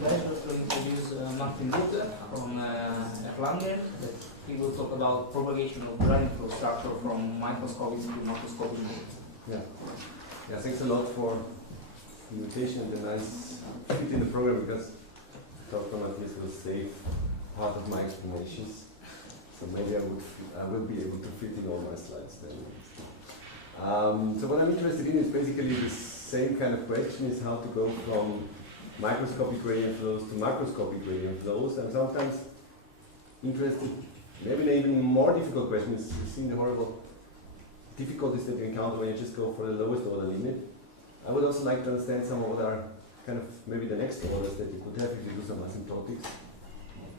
pleasure to introduce Martin Luther from Erlangen. He will talk about propagation of gradient flow structure from microscopic to macroscopic. Yeah, thanks a lot for the invitation and the nice fit in the program, because Dr. Matthias will save part of my explanations. So maybe I will be able to fit in all my slides then. So what I'm interested in is basically the same kind of question, is how to go from microscopic gradient flows to macroscopic gradient flows. I'm sometimes interested, maybe an even more difficult question is seeing the horrible difficulties that you encounter when you just go for the lowest order limit. I would also like to understand some of what are kind of maybe the next orders that you could have if you do some asymptotics,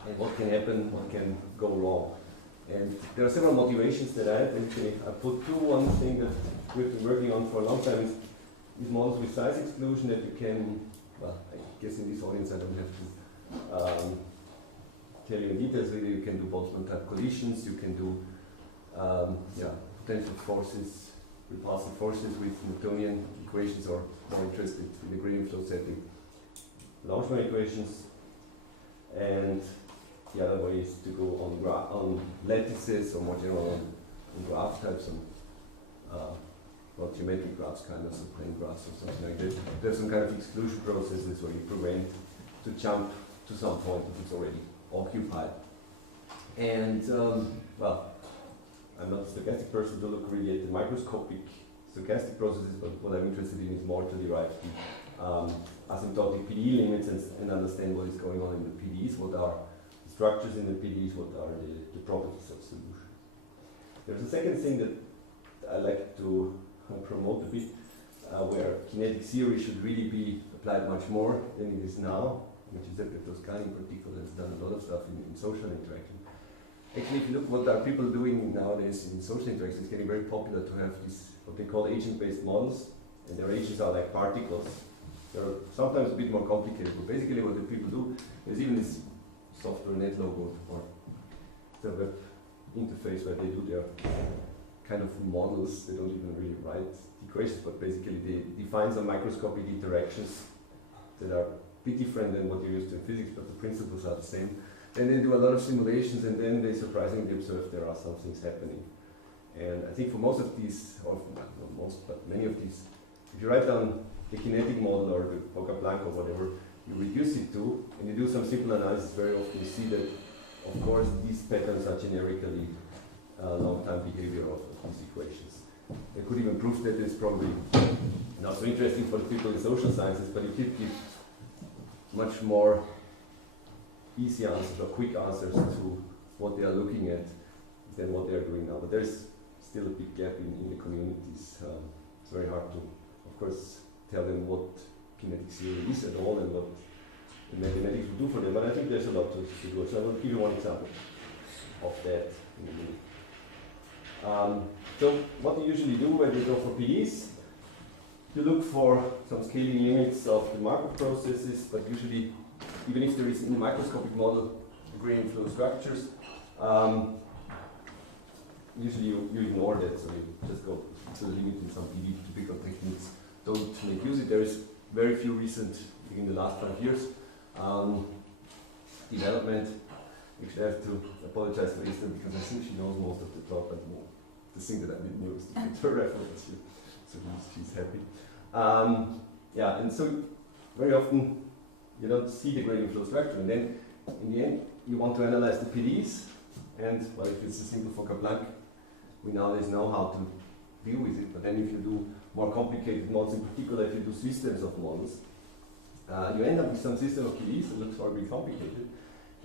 and what can happen, what can go wrong. And there are several motivations that I have. I put two. One thing that we've been working on for a long time is models with size exclusion that you can, well, I guess in this audience I don't have to tell you in details. Really, you can do Boltzmann type collisions, you can do potential forces, repulsive forces with Newtonian equations, or more interested in the gradient flow setting, Langevin equations. And the other way is to go on lattices, or more general on graph types, well, geometric graphs, kind of, so plane graphs or something like that. There's some kind of exclusion processes where you prevent to jump to some point if it's already occupied. And, well, I'm not a stochastic person to look really at the microscopic stochastic processes, but what I'm interested in is more to derive the asymptotic PD limits and understand what is going on in the PDs, what are the structures in the PDs, what are the properties of solution. There's a second thing that I like to promote a bit, where kinetic theory should really be applied much more than it is now, which is that Toscani in particular has done a lot of stuff in social interaction. Actually, if you look what are people doing nowadays in social interaction, it's getting very popular to have these, what they call agent-based models, and their agents are like particles. They're sometimes a bit more complicated, but basically what the people do is even this software net logo or the web interface where they do their kind of models. They don't even really write equations, but basically they define some microscopic interactions that are a bit different than what you're used to in physics, but the principles are the same. Then they do a lot of simulations, and then they surprisingly observe there are some things happening. And I think for most of these, or not most, but many of these, if you write down the kinetic model or the Fokker-Planck or whatever, you reduce it to, and you do some simple analysis, very often you see that, of course, these patterns are generically long-time behavior of these equations. They could even prove that it's probably not so interesting for the people in social sciences, but it did give much more easy answers or quick answers to what they are looking at than what they are doing now. But there's still a big gap in the communities. It's very hard to, of course, tell them what kinetic theory is at all and what the mathematics will do for them. But I think there's a lot to do. So I will give you one example of that in a minute. So what you usually do when you go for PDs, you look for some scaling limits of the Markov processes, but usually, even if there is in the microscopic model gradient flow structures, usually you ignore that, so you just go to the limit in some PD. Typical techniques don't make use of it. There is very few recent, in the last 5 years, development. Actually, I have to apologize for Esther because I think she knows most of the talk, but the thing that I didn't know is to get her reference here, so she's happy. And so very often you don't see the gradient flow structure, and then in the end you want to analyze the PDs, and well, if it's a simple Fokker-Planck, we nowadays know how to deal with it. But then if you do more complicated models, in particular if you do systems of models, you end up with some system of PDs that looks horribly complicated,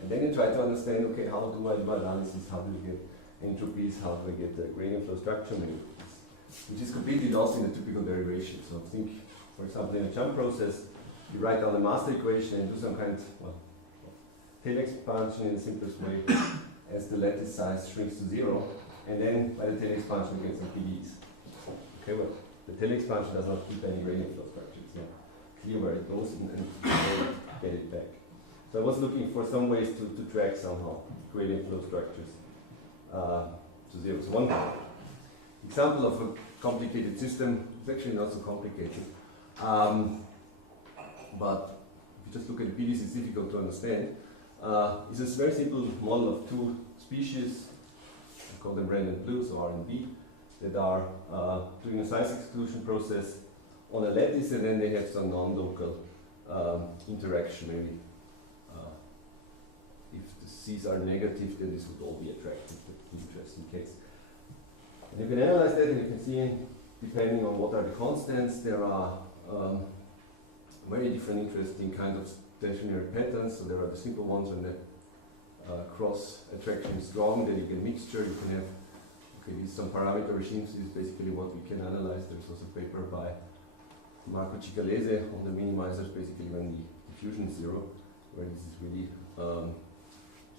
and then you try to understand, okay, how do I do analysis, how do you get entropies, how do I get the gradient flow structure, which is completely lost in the typical derivation. So think, for example, in a jump process, you write down a master equation and do some kind of tail expansion in the simplest way as the lattice size shrinks to 0, and then by the tail expansion you get some PDs. Okay, well, the tail expansion does not keep any gradient flow structure. It's not clear where it goes and get it back. So I was looking for some ways to track somehow gradient flow structures to 0. So one example of a complicated system is actually not so complicated. But if you just look at the PDs, it's difficult to understand. It's a very simple model of two species, I call them red and blue, so R and B, that are doing a size exclusion process on a lattice, and then they have some non-local interaction. Maybe if the C's are negative, then this would all be attractive. That's an interesting case. And you can analyze that, and you can see, depending on what are the constants, there are very different interesting kind of stationary patterns. So there are the simple ones when the cross attraction is strong, then you get mixture, you can have, okay, these some parameter regimes. This is basically what we can analyze. There's also a paper by Markov on the minimizers, basically when the diffusion is zero, where this is really a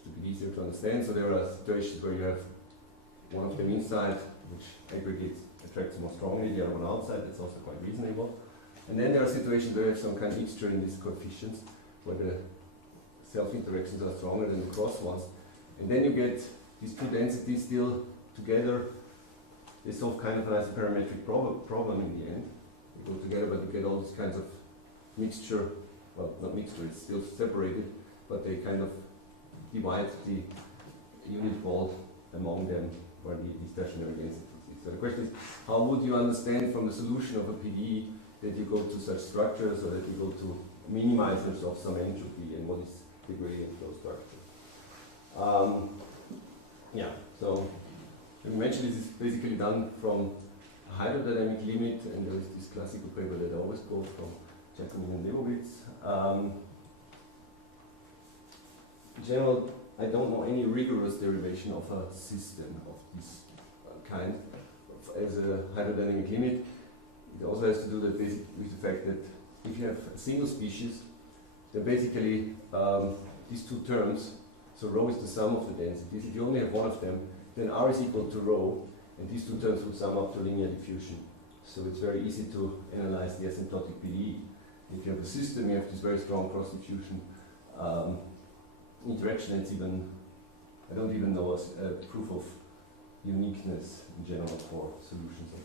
bit easier to understand. So there are situations where you have one of them inside, which aggregates, attracts more strongly, the other one outside. That's also quite reasonable. And then there are situations where you have some kind of mixture in these coefficients, where the self-interactions are stronger than the cross ones. And then you get these two densities still together. They solve kind of a nice parametric problem in the end. They go together, but you get all these kinds of mixture, well, not mixture, it's still separated, but they kind of divide the unit ball among them where the stationary density is. So the question is, how would you understand from the solution of a PDE that you go to such structures, or that you go to minimizers of some entropy, and what is the gradient of those structures? Yeah, so we mentioned this is basically done from a hydrodynamic limit, and there is this classical paper that I always quote from Giacomin and Leibowitz. In general, I don't know any rigorous derivation of a system of this kind as a hydrodynamic limit. It also has to do that with the fact that if you have a single species, then basically these two terms, so rho is the sum of the densities. If you only have one of them, then R is equal to rho, and these two terms would sum up to linear diffusion. So it's very easy to analyze the asymptotic PDE. If you have a system, you have this very strong cross-diffusion interaction. It's even, I don't even know a proof of uniqueness in general for solutions of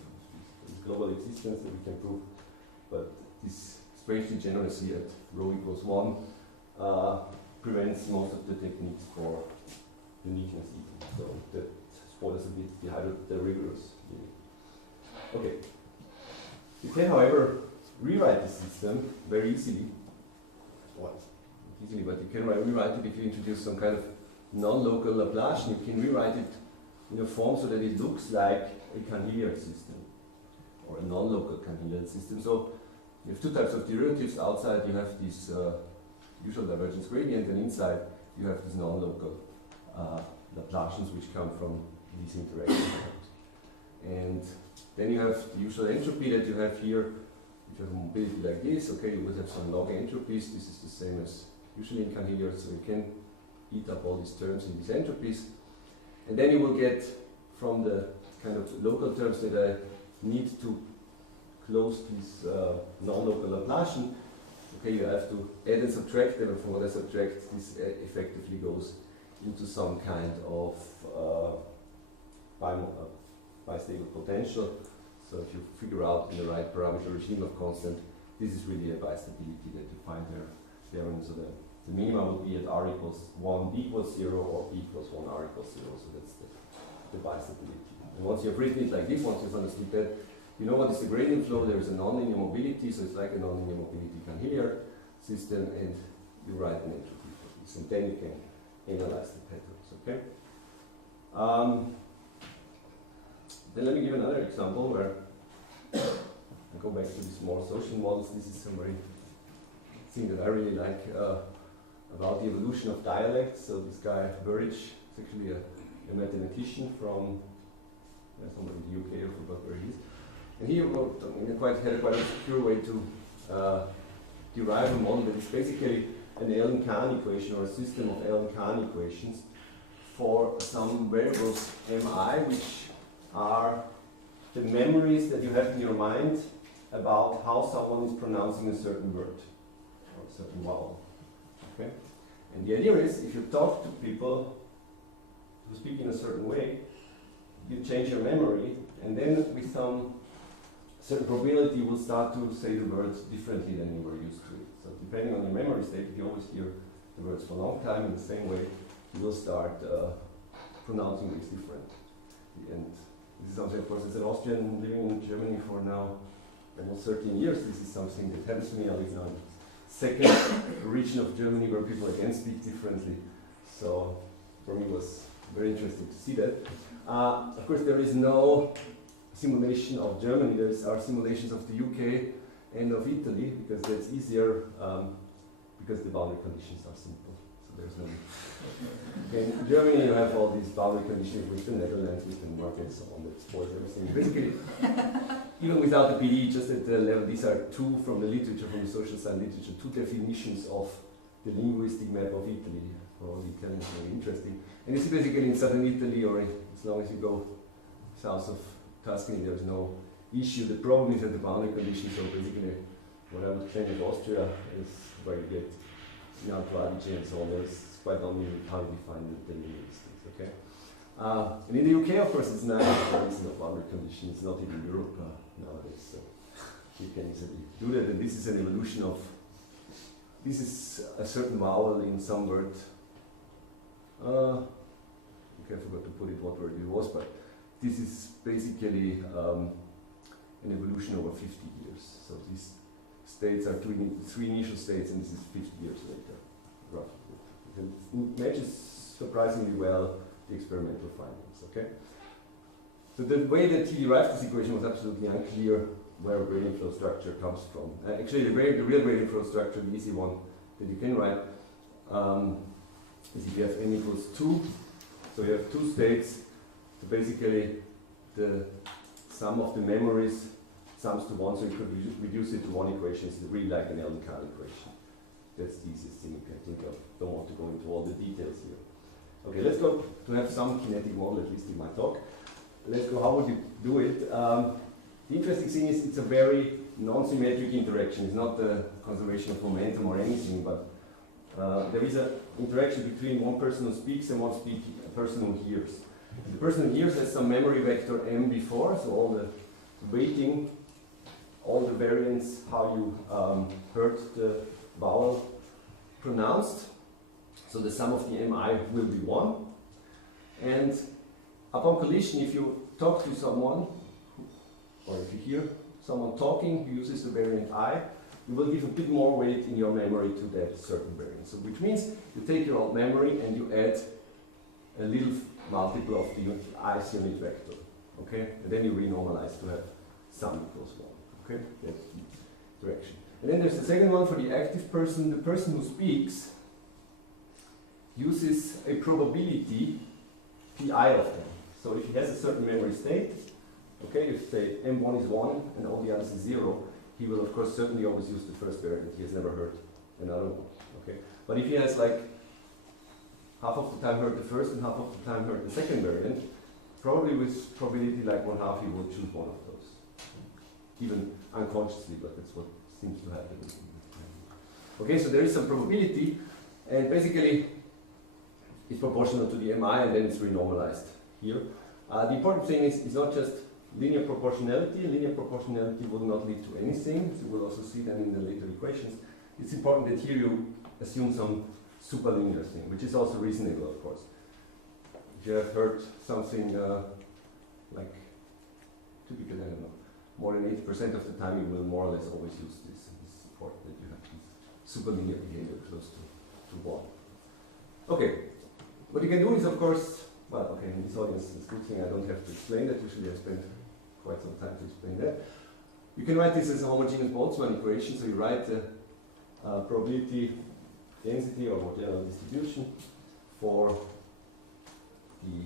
this global existence that we can prove, but this strange degeneracy at rho equals 1 prevents most of the techniques for uniqueness even. So that spoils a bit the rigorous limit. Okay. You can, however, rewrite the system very easily. Well, not easily, but you can rewrite it if you introduce some kind of non-local Laplacian. You can rewrite it in a form so that it looks like a Canhilliard system, or a non-local Canhilliard system. So you have two types of derivatives. Outside you have this usual divergence gradient, and inside you have these non-local Laplacians which come from these interactions. And then you have the usual entropy that you have here. If you have a mobility like this, okay, you would have some log entropies. This is the same as usually in Canhilliard, so you can eat up all these terms in these entropies. And then you will get from the kind of local terms that I need to close this non-local Laplacian. Okay, you have to add and subtract them, and from what I subtract, this effectively goes into some kind of bistable potential. So if you figure out in the right parameter regime of constant, this is really a bistability that you find there. And so the minima would be at r equals 1, b equals 0, or b equals 1, r equals 0. So that's the bistability. And once you've written it like this, once you've understood that, you know what is the gradient flow. There is a nonlinear mobility, so it's like a nonlinear mobility Canhilliard system, and you write an entropy for this, and then you can analyze the patterns. Okay. Then let me give another example where I go back to these more social models. This is some very thing that I really like about the evolution of dialects. So this guy Burridge is actually a mathematician from somewhere in the UK. I forgot where he is. And he wrote, had a quite obscure way to derive a model that is basically an Allen-Kahn equation, or a system of Allen-Kahn equations for some variables mi, which are the memories that you have in your mind about how someone is pronouncing a certain word or a certain vowel. Okay? And the idea is, if you talk to people who speak in a certain way, you change your memory, and then with some certain probability you will start to say the words differently than you were used to it. So depending on your memory state, if you always hear the words for a long time in the same way, you will start pronouncing these differently. And this is something, of course, as an Austrian living in Germany for now almost 13 years, this is something that happens to me. I live now in the second region of Germany where people again speak differently. So for me it was very interesting to see that. Of course, there is no simulation of Germany. There are simulations of the UK and of Italy, because that's easier, because the boundary conditions are simple. So there's no. In Germany, you have all these boundary conditions with the Netherlands, with Denmark, and so on. That spoils everything. Basically, even without the PD, just at the level, these are two from the literature, from the social science literature, two definitions of the linguistic map of Italy. For all the Italians, very interesting. And it's basically in southern Italy, or as long as you go south of Tuscany, there's no issue. The problem is that the boundary conditions, so basically what I would claim with Austria is where you get Mielke and so on. There's quite only how you define the linguistics, okay? And in the UK, of course, it's nice. There is no boundary conditions, not even Europe nowadays, so you can easily do that. And this is an evolution of, this is a certain vowel in some word. Okay, I forgot to put it what word it was, but this is basically an evolution over 50 years. So these states are three initial states, and this is 50 years later, roughly. It matches surprisingly well the experimental findings, okay? So the way that he derived this equation was absolutely unclear where a gradient flow structure comes from. Actually, the real gradient flow structure, the easy one that you can write, is if you have n equals 2, so you have two states, so basically the sum of the memories sums to 1, so you could reduce it to one equation. It's really like an Ellencal equation. That's the easiest thing you can think of. Don't want to go into all the details here. Okay, let's go to have some kinetic model, at least in my talk. Let's go, how would you do it? The interesting thing is it's a very non-symmetric interaction. It's not the conservation of momentum or anything, but there is an interaction between one person who speaks and one person who hears. The person who hears has some memory vector m before, so all the weighting, all the variance, how you heard the vowel pronounced. So the sum of the mi will be 1. And upon collision, if you talk to someone, or if you hear someone talking who uses the variant I, you will give a bit more weight in your memory to that certain variant. So which means you take your old memory and you add a little multiple of the i's unit vector. Okay? And then you renormalize to have sum equals 1. Okay? That's the direction. And then there's the second one for the active person. The person who speaks uses a probability pi of m. So if he has a certain memory state, okay, if say m1 is 1 and all the others is 0, he will of course certainly always use the first variant. He has never heard another one. Okay? But if he has like half of the time heard the first and half of the time heard the second variant, probably with probability like 1/2 he will choose one of those. Even unconsciously, but that's what seems to happen. Okay, so there is some probability, and basically it's proportional to the mi, and then it's renormalized here. The important thing is it's not just linear proportionality. Linear proportionality will not lead to anything, so you will also see that in the later equations. It's important that here you assume some superlinear thing, which is also reasonable, of course. If you have heard something like, typically, I don't know, more than 80% of the time you will more or less always use this support, that you have this superlinear behavior close to 1. Okay, what you can do is, of course, well, okay, in this audience, it's a good thing I don't have to explain that. Usually I spend quite some time to explain that. You can write this as a homogeneous Boltzmann equation, so you write the probability density or more general distribution for the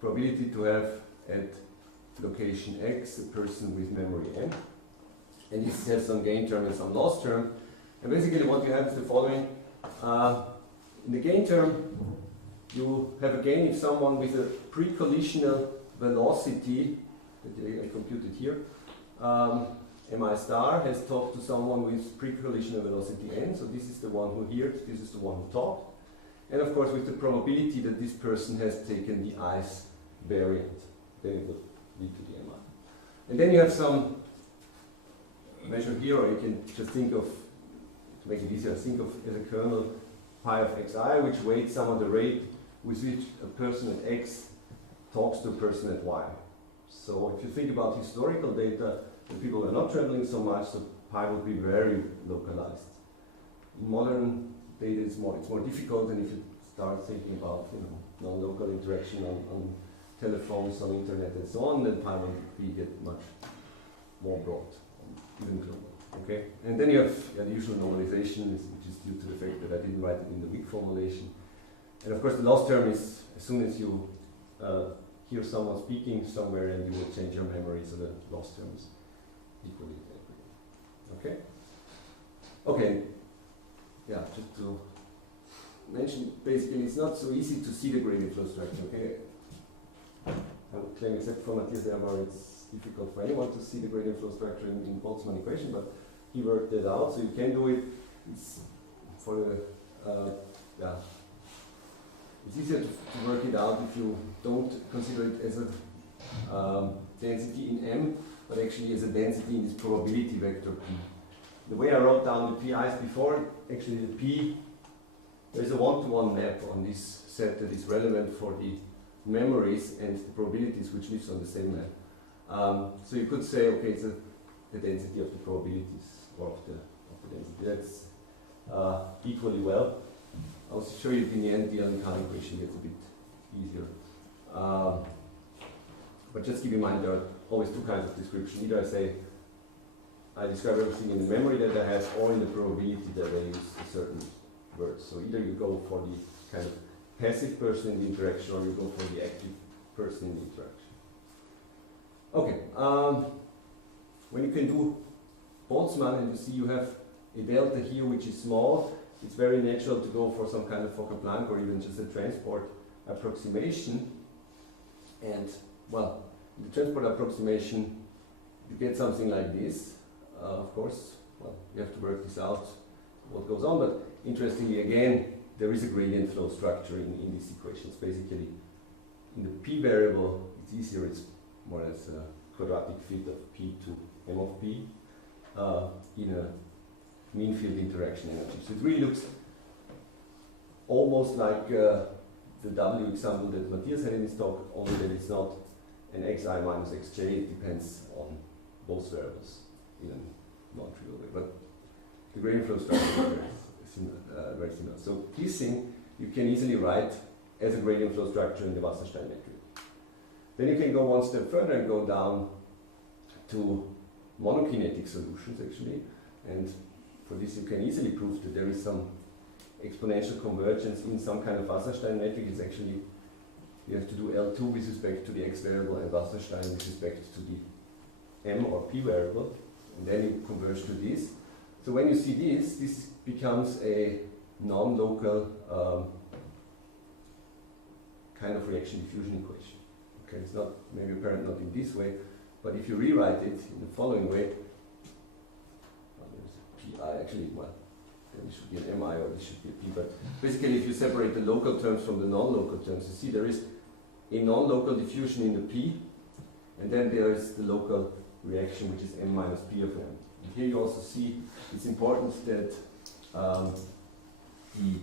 probability to have at location x a person with memory n. And this has some gain term and some loss term. And basically what you have is the following. In the gain term, you have a gain if someone with a pre-collisional velocity, that I computed here, mi star has talked to someone with pre-collisional velocity n, so this is the one who heard, this is the one who talked. And of course with the probability that this person has taken the i's variant, then it will lead to the mi. And then you have some measure here, or you can just think of to make it easier, think of as a kernel pi of xi, which weights some of the rate with which a person at x talks to a person at y. So if you think about historical data, the people were not traveling so much, so pi would be very localized. In modern data, it's more difficult, and if you start thinking about non-local interaction on telephones, on internet, and so on, then pi will get much more broad, even global. Okay, and then you have the usual normalization, which is due to the fact that I didn't write it in the weak formulation. And of course, the loss term is as soon as you hear someone speaking somewhere, and you will change your memory, so the loss term is equally accurate. Okay. Okay. Yeah, just to mention, basically, it's not so easy to see the gradient flow structure. Okay. I would claim, except for Matthias Erbar, it's difficult for anyone to see the gradient flow structure in Boltzmann equation, but he worked that out, so you can do it. It's for the it's easier to work it out if you don't consider it as a density in M, but actually as a density in this probability vector P. The way I wrote down the PIs before, actually the P, there's a one-to-one map on this set that is relevant for the memories and the probabilities which lives on the same map. So you could say, okay, it's the density of the probabilities, or of the density. That's equally well. I'll show you in the end the Liouville equation gets a bit easier. But just keep in mind there are always two kinds of description. Either I say I describe everything in the memory that I have, or in the probability that I use a certain word. So either you go for the kind of passive person in the interaction, or you go for the active person in the interaction. Okay, when you can do Boltzmann, and you see you have a delta here which is small, it's very natural to go for some kind of Fokker-Planck or even just a transport approximation. And, well, in the transport approximation, you get something like this. Of course, well, you have to work this out, what goes on, but interestingly, again, there is a gradient flow structure in these equations. Basically, in the p variable, it's easier, it's more or less a quadratic fit of p to m of p in a mean field interaction energy. So it really looks almost like the W example that Matthias had in his talk, only that it's not an xi minus xj, it depends on both variables in a non-trivial way. But the gradient flow structure is very similar. So this thing you can easily write as a gradient flow structure in the Wasserstein metric. Then you can go one step further and go down to monokinetic solutions actually, and for this you can easily prove that there is some exponential convergence in some kind of Wasserstein metric. It's actually, you have to do L2 with respect to the x variable and Wasserstein with respect to the m or p variable, and then you converge to this. So when you see this becomes a non-local kind of reaction diffusion equation. Okay, it's not maybe apparent not in this way, but if you rewrite it in the following way, pi actually, well, then it should be an mi or this should be a p, but basically if you separate the local terms from the non-local terms, you see there is a non-local diffusion in the p, and then there is the local reaction which is m minus p of m. And here you also see it's important that the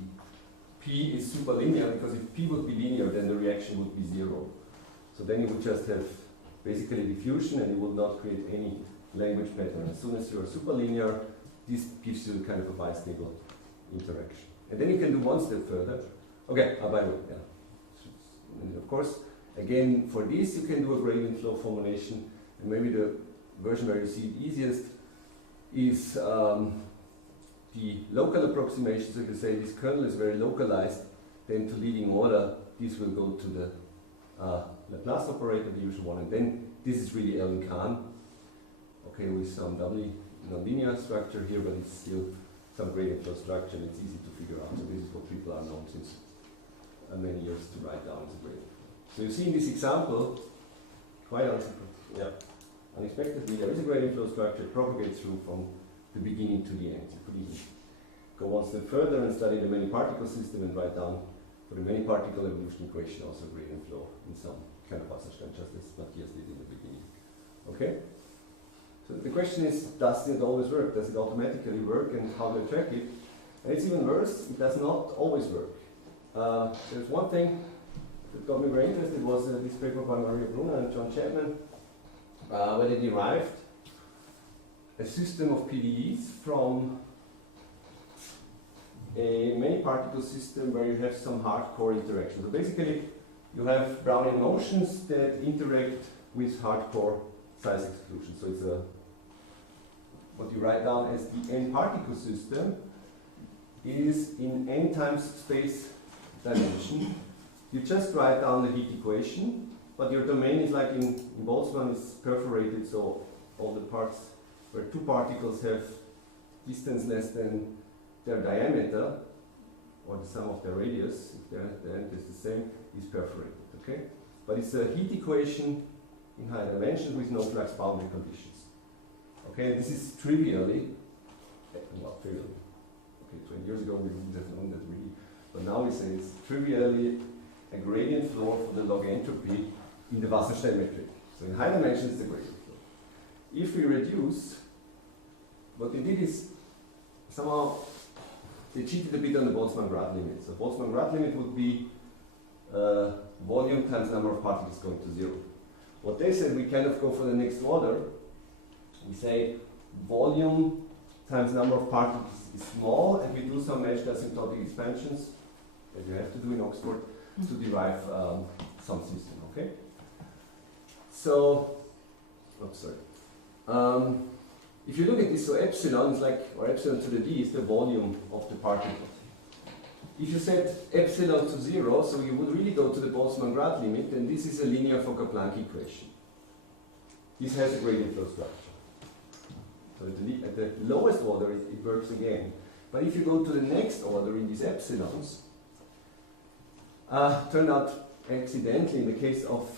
p is superlinear, because if p would be linear then the reaction would be zero. So then you would just have basically diffusion and you would not create any language pattern. As soon as you are superlinear, this gives you kind of a bistable interaction. And then you can do one step further. Okay, by the way, yeah. And of course, again, for this you can do a gradient flow formulation, and maybe the version where you see it easiest is the local approximation. So if you say this kernel is very localized, then to leading order, this will go to the Laplace operator, the usual one, and then this is really Liouville, okay, with some doubly nonlinear structure here, but it's still some gradient flow structure, and it's easy to figure out. So this is what people are known since many years to write down as a gradient flow. So you see in this example, quite unexpectedly, there is a gradient flow structure, it propagates through from the beginning to the end. You could even go one step further and study the many particle system and write down for the many particle evolution equation also gradient flow in some kind of Wasserstein, just as Matthias did in the beginning. Okay? So the question question is, does it always work? Does it automatically work, and how do I track it? And it's even worse, it does not always work. There's one thing that got me very interested was this paper by Maria Brunner and John Chapman, where they derived a system of PDEs from a many particle system where you have some hardcore interaction. So basically, you have Brownian motions that interact with hardcore size exclusion. So it's what you write down as the n particle system is in n times space dimension. You just write down the heat equation, but your domain is like in Boltzmann is perforated, so all the parts where two particles have distance less than their diameter, or the sum of their radius, if the end is the same, is perforated, okay? But it's a heat equation in high dimensions with no flux boundary conditions. Okay, this is trivially, well, trivially, okay, 20 years ago we wouldn't have known that really, but now we say it's trivially a gradient flow for the log entropy in the Wasserstein metric. So in high dimensions it's a gradient flow. If we reduce, what they did is somehow they cheated a bit on the Boltzmann-Grad limit. So Boltzmann-Grad limit would be volume times number of particles going to 0. What they said, we kind of go for the next order. We say volume times number of particles is small, and we do some meshed asymptotic expansions that you have to do in Oxford to derive some system, okay? So, oops, sorry. If you look at this, so epsilon is like, or epsilon to the d is the volume of the particle. If you set epsilon to 0, so you would really go to the Boltzmann-Grad limit, and this is a linear Fokker-Planck equation. This has a gradient flow structure. So at the lowest order, it works again. But if you go to the next order in these epsilons, turned out accidentally in the case of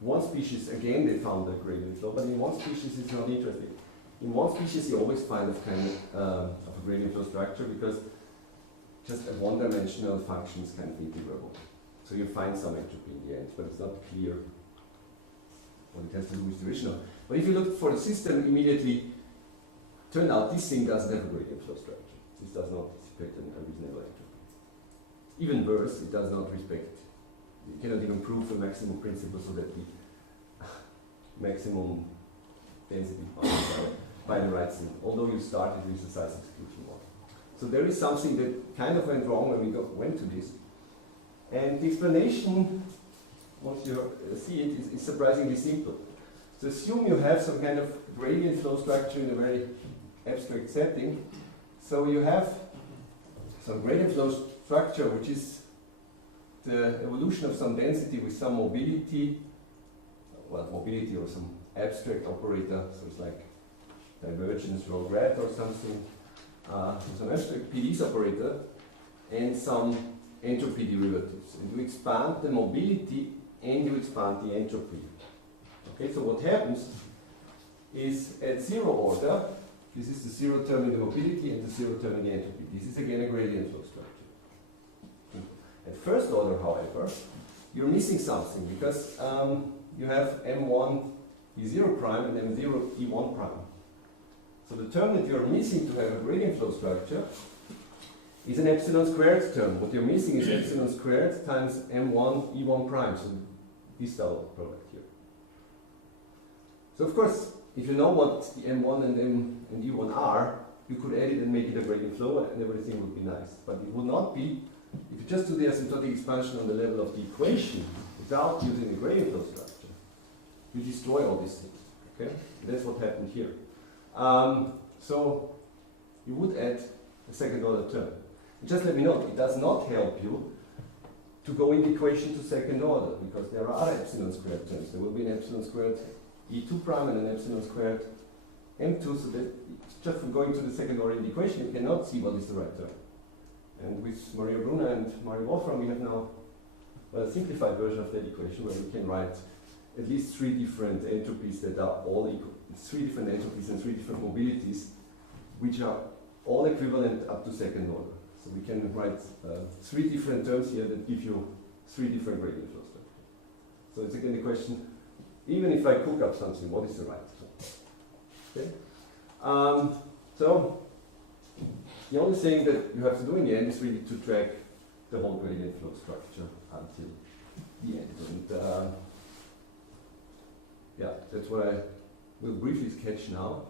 one species, again they found a gradient flow, but in one species it's not interesting. In one species you always find a kind of a gradient flow structure because just a one-dimensional function is kind of integrable. So you find some entropy in the end, but it's not clear what it has to do with the original. But if you look for the system, immediately turned out this thing doesn't have a gradient flow structure. This does not dissipate a reasonable entropy. Even worse, it does not respect, you cannot even prove the maximum principle so that the maximum density by the right thing, although you started with the size exclusion model. So there is something that kind of went wrong when we went to this. And the explanation, once you see it, is surprisingly simple. So assume you have some kind of gradient flow structure in a very abstract setting. So you have some gradient flow structure which is the evolution of some density with some mobility, well, mobility or some abstract operator, so it's like divergence rho grad or something, some abstract PDEs operator, and some entropy derivatives. And you expand the mobility and you expand the entropy. Okay, so what happens is at zero order, this is the zero term in the mobility and the zero term in the entropy. This is again a gradient flow structure. At first order, however, you're missing something because you have M1 E0 prime and M0 E1 prime. So the term that you're missing to have a gradient flow structure is an epsilon squared term. What you're missing is epsilon squared times M1 E1 prime, so this double product here. So of course, if you know what the M1 and M and E1 are, you could add it and make it a gradient flow and everything would be nice. But it would not be, if you just do the asymptotic expansion on the level of the equation without using the gradient flow structure, you destroy all these things. Okay? And that's what happened here. So you would add a second order term. And just let me know, it does not help you to go in the equation to second order because there are other epsilon squared terms. There will be an epsilon squared E2 prime and an epsilon squared M2, so that just from going to the second order in the equation, you cannot see what is the right term. And with Maria Brunner and Mario Wolfram, we have now a simplified version of that equation where we can write at least three different entropies that are all equal. It's three different entropies and three different mobilities, which are all equivalent up to second order. So we can write three different terms here that give you three different gradient flow structures. So it's again the question, even if I cook up something, what is the right term? Okay. So the only thing that you have to do in the end is really to track the whole gradient flow structure until the end. And yeah, that's what I will briefly sketch now.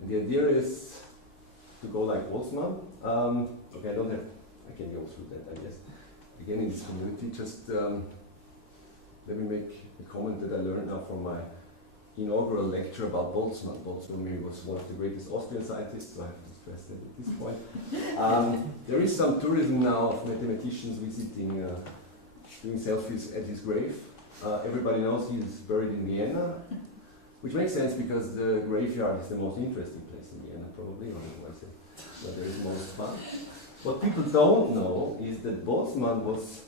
And the idea is to go like Boltzmann. Okay, I can go through that, I guess. Again, in this community, just let me make a comment that I learned now from my inaugural lecture about Boltzmann. Boltzmann was one of the greatest Austrian scientists, so I have to stress that at this point. There is some tourism now of mathematicians visiting, doing selfies at his grave. Everybody knows he is buried in Vienna, which makes sense because the graveyard is the most interesting place in Vienna, probably, or where there is most fun. What people don't know is that Boltzmann was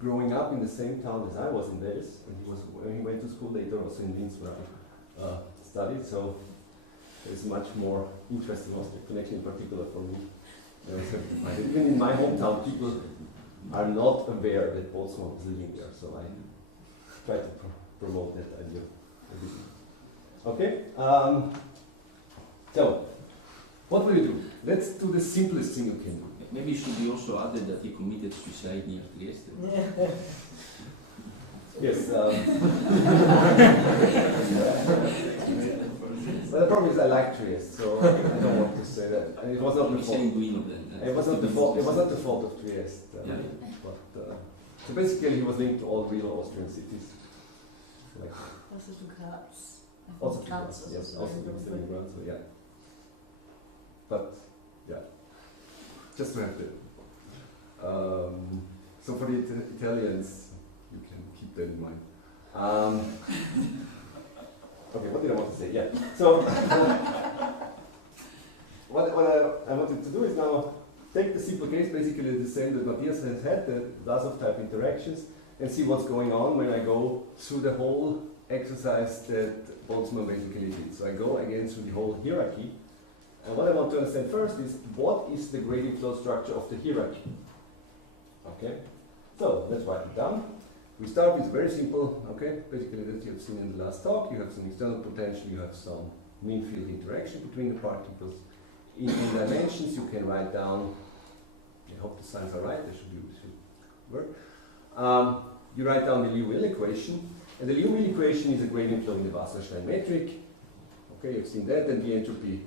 growing up in the same town as I was in Wales, and when he went to school later also in Linz where I studied, so there's much more interesting Austrian connection in particular for me. Even in my hometown, people are not aware that Boltzmann was living there, so I try to promote that idea. Okay, so what will you do? Let's do the simplest thing you can do. Maybe it should be also added that he committed suicide near Trieste. Yes. But the problem is I like Trieste, so I don't want to say that. And it was not the fault. It was not the fault. It was not the fault of Trieste. But so basically, he was linked to all real Austrian cities. Like also to Graz. Also to Graz. Yes. Also to Graz. So yeah. But yeah. Just to have the. So for the Italians, you can keep that in mind. Okay, what did I want to say? Yeah. So what I wanted to do is now take the simple case, basically the same that Matthias has had, the Hausdorff type interactions, and see what's going on when I go through the whole exercise that Boltzmann basically did. So I go again through the whole hierarchy. And what I want to understand first is what is the gradient flow structure of the hierarchy? Okay, so let's write it down. We start with very simple, okay, basically that you have seen in the last talk. You have some external potential, you have some mean field interaction between the particles. In dimensions you can write down, I hope the signs are right, they should work. You write down the Liouville equation, and the Liouville equation is a gradient flow in the Wasserstein metric. Okay, you've seen that, and the entropy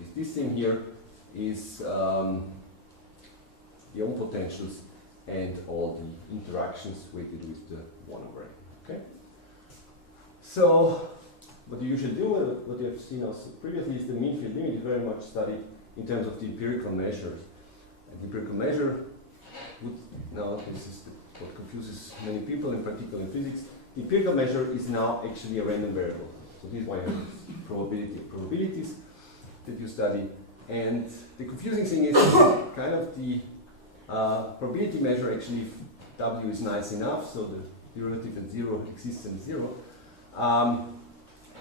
is this thing here, is the ion potentials and all the interactions weighted with the 1 over n. Okay? So, what you usually do, what you have seen also previously, is the mean field limit is very much studied in terms of the empirical measures. And the empirical measure would, now this is what confuses many people, in particular in physics. The empirical measure is now actually a random variable. So this is why you have this probability of probabilities that you study. And the confusing thing is kind of the probability measure, actually, if W is nice enough, so the derivative at 0 exists at 0,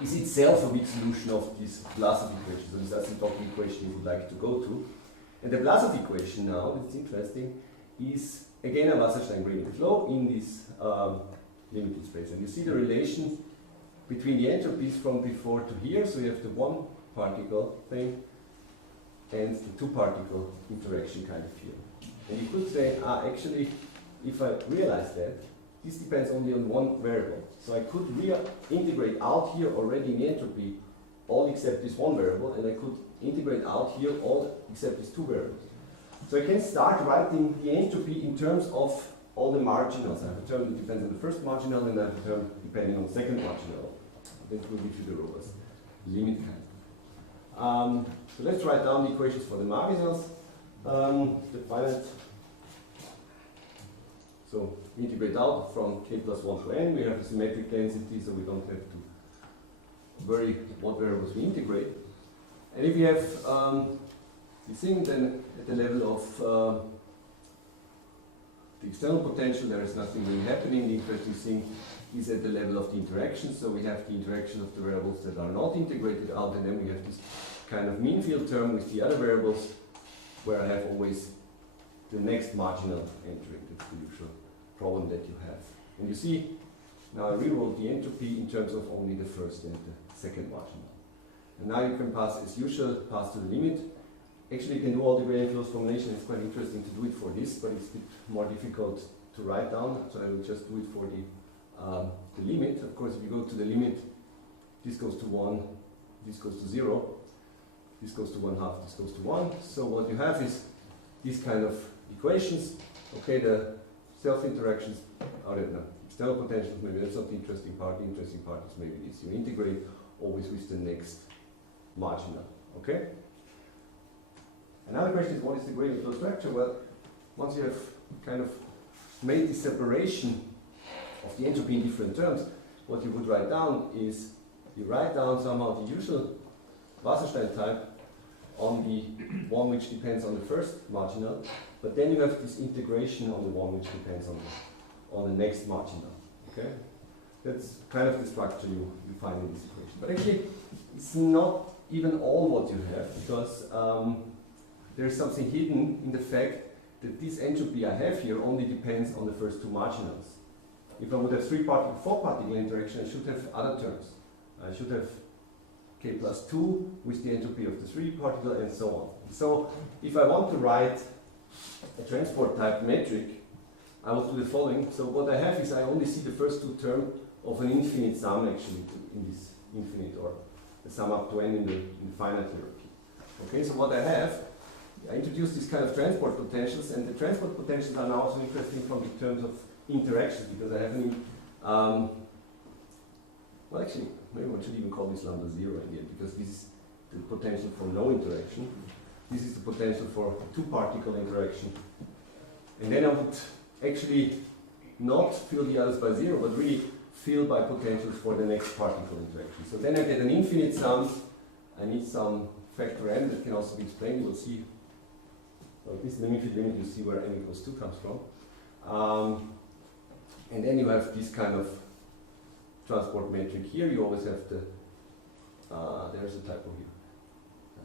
is itself a weak solution of this Blasov equation, so this asymptotic equation you would like to go to. And the Blasov equation now, it's interesting, is again a Wasserstein gradient flow in this limited space. And you see the relation between the entropies from before to here, so you have the 1 particle thing and the 2 particle interaction kind of here. And you could say, actually, if I realize that, this depends only on 1 variable. So I could integrate out here already in the entropy all except this 1 variable, and I could integrate out here all except these 2 variables. So I can start writing the entropy in terms of all the marginals. I have a term that depends on the first marginal, and I have a term depending on the second marginal. That will give you the robust limit kind. So let's write down the equations for the marginals. The finite. So integrate out from k plus 1 to n. We have a symmetric density, so we don't have to worry what variables we integrate. And if we have this thing, then at the level of the external potential, there is nothing really happening. The interesting thing is at the level of the interaction. So we have the interaction of the variables that are not integrated out, and then we have this kind of mean field term with the other variables, where I have always the next marginal entry. That's the usual problem that you have. And you see, now I rewrote the entropy in terms of only the first and the second marginal. And now you can pass, as usual, pass to the limit. Actually, you can do all the gradient flows formulation. It's quite interesting to do it for this, but it's a bit more difficult to write down. So I will just do it for the limit. Of course, if you go to the limit, this goes to 1, this goes to 0, this goes to 1/2, this goes to 1. So what you have is these kind of equations. Okay, the self-interactions are the external potentials. Maybe that's not the interesting part. The interesting part is maybe this. You integrate always with the next marginal. Okay? Another question is, what is the gradient flow structure? Well, once you have kind of made the separation of the entropy in different terms, what you would write down is you write down somehow the usual Wasserstein type on the one which depends on the first marginal, but then you have this integration on the one which depends on the next marginal. Okay? That's kind of the structure you find in this equation. But actually, it's not even all what you have, because there's something hidden in the fact that this entropy I have here only depends on the first two marginals. If I would have 3-particle, 4-particle interaction, I should have other terms. I should have k plus 2 with the entropy of the 3-particle and so on. So if I want to write a transport type metric, I will do the following. So what I have is I only see the first two terms of an infinite sum actually in this infinite, or the sum up to n in the finite hierarchy. Okay, so what I have, I introduce these kind of transport potentials, and the transport potentials are now also interesting from the terms of interactions, because I have an, well actually, maybe one should even call this lambda 0 in the end, because this is the potential for no interaction. This is the potential for 2-particle interaction. And then I would actually not fill the others by 0, but really fill by potentials for the next particle interaction. So then I get an infinite sum. I need some factor n that can also be explained. You will see, well, this limit, you see where n equals 2 comes from. And then you have this kind of transport metric here. You always have the, there's a typo here.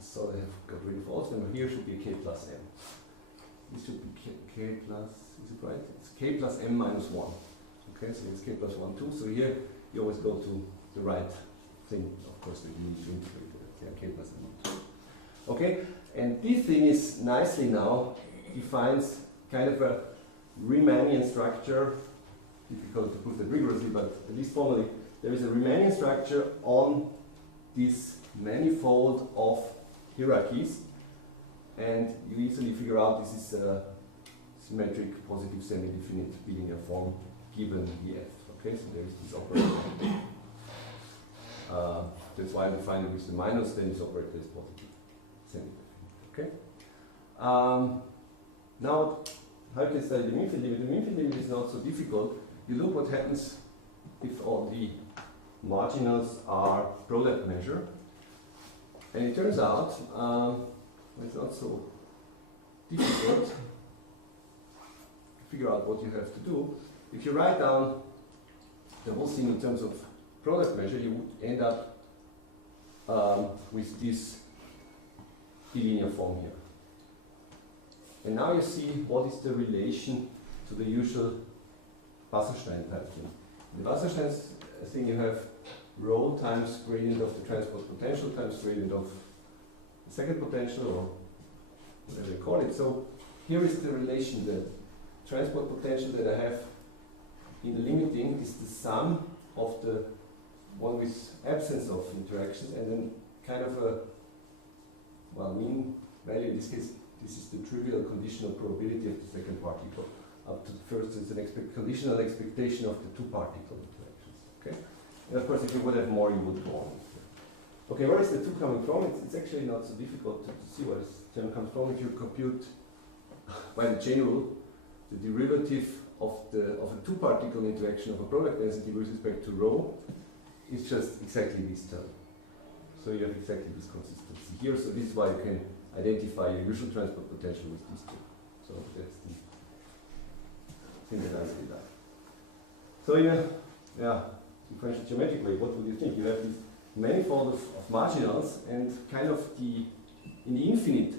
So they have got rid of all of them. Here should be k plus m. This should be k plus, is it right? It's k plus m minus 1. Okay, so it's k plus 1, 2. So here you always go to the right thing, of course, that you need to integrate with it. Yeah, k plus m 2. Okay, and this thing is nicely now defines kind of a Riemannian structure. Difficult to prove that rigorously, but at least formally, there is a Riemannian structure on this manifold of hierarchies, and you easily figure out this is a symmetric positive semi-definite bilinear form given the f. Okay, so there is this operator. That's why we find it with the minus, then this operator is positive semi-definite. Okay. Now, how you can study the mean field limit? The mean field limit is not so difficult. You look what happens if all the marginals are product measure. And it turns out it's not so difficult to figure out what you have to do. If you write down the whole thing in terms of product measure, you would end up with this bilinear form here. And now you see what is the relation to the usual Wasserstein type thing. In the Wasserstein thing you have rho times gradient of the transport potential times gradient of the second potential, or whatever you call it. So here is the relation. The transport potential that I have in the limiting is the sum of the one with absence of interactions, and then kind of a, well, mean value. In this case, this is the trivial conditional probability of the second particle. Up to the first, it's an conditional expectation of the 2-particle interactions. Okay, and of course, if you would have more, you would go on. Okay, where is the 2 coming from? It's actually not so difficult to see where this term comes from. If you compute by the chain rule the derivative of a 2-particle interaction of a product density with respect to rho, is just exactly this term. So you have exactly this consistency here. So this is why you can identify your usual transport potential with these two. So that's the thing that I really like. So in a differential geometric way, what would you think? You have this manifold of marginals, and kind of in the infinite